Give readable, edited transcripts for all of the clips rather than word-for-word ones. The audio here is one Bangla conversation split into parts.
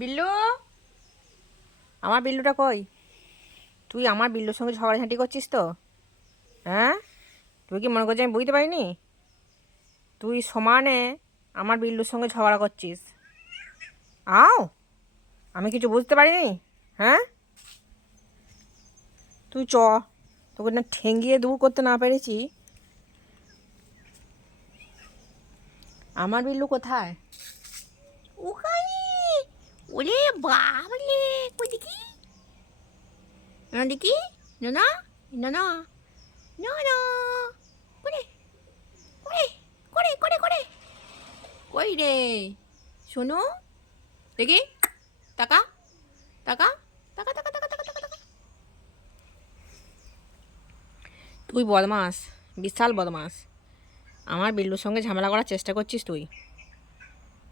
বিল্লু, আমার বিল্লুটা কই? তুই আমার বিল্লুর সঙ্গে ঝগড়াঝাঁটি করছিস তো? হ্যাঁ, তুই কি মনে করছিস আমি বুঝতে পারিনি? তুই সমানে আমার বিল্লুর সঙ্গে ঝগড়া করছিস। আও, আমি কিছু বুঝতে পারিনি? হ্যাঁ, তুই তোকে না ঠেঙ্গিয়ে দূর করতে না পেরেছি। আমার বিল্লু কোথায়? ওখানে। ওরে বাবলে, কই দেখি, না দেখি, না না, না না, না না, করে করে করে করে করে কই রে? শোনো দেখি, টাকা টাকা টাকা টাকা টাকা টাকা টাকা টাকা। তুই বদমাস, বিশাল বদমাস। আমার বিল্লুর সঙ্গে ঝামেলা করার চেষ্টা করছিস তুই,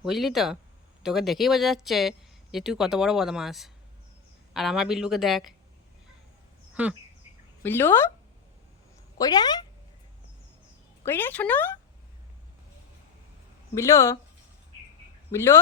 বুঝলি তো? তোকে দেখেই বোঝা যাচ্ছে যে তুই কত বড় বদমাস। আর আমার বিল্লুকে দেখ। হুম, বিল্লু কই রে? কই রে শোনো, বিল্লু, বিল্লু।